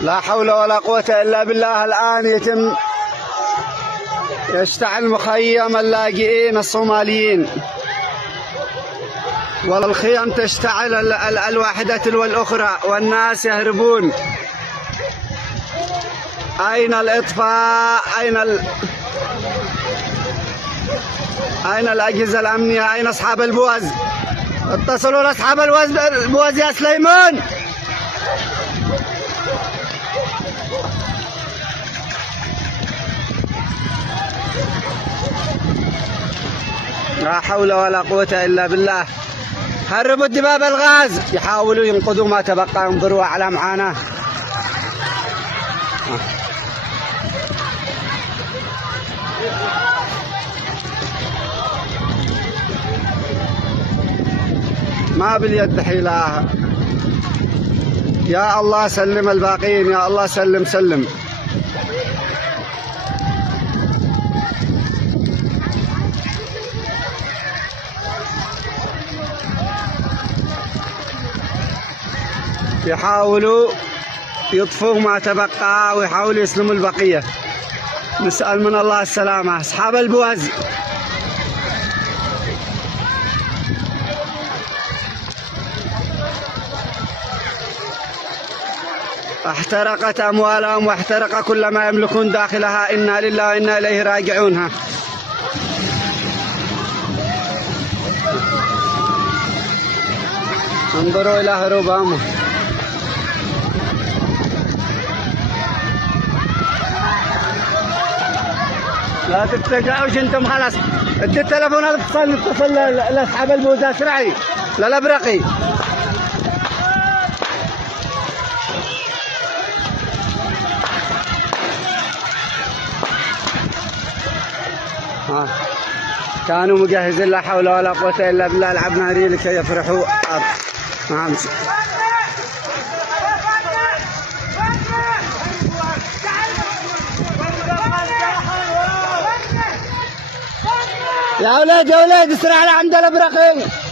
لا حول ولا قوة إلا بالله. الآن يشتعل مخيم اللاجئين الصوماليين، والخيم تشتعل الواحدة تلو الأخرى والناس يهربون. أين الإطفاء؟ أين الأجهزة الأمنية؟ أين أصحاب البوز؟ اتصلوا لأصحاب البوز يا سليمان. لا حول ولا قوة إلا بالله. هربوا الدباب الغاز، يحاولوا ينقذوا ما تبقى. انظروا على معاناة. ما باليد حيلة. يا الله سلم الباقين، يا الله سلم سلم. يحاولوا يطفوا ما تبقى ويحاولوا يسلموا البقية. نسأل من الله السلامة. أصحاب البوز، احترقت أموالهم واحترق كل ما يملكون داخلها. إنا لله وإنا إليه راجعون. انظروا إلى هروبهم. لا تتفاجئوش انتم، خلاص ادي التليفون الاتصال نتصل لاصحاب البوز اسرعي للابرقي. كانوا مجهزين. لا حول ولا قوة الا بالله. لعب ناري لكي يفرحوا. نعم. يا اولاد يا اولاد اسرع لعند الابرقي.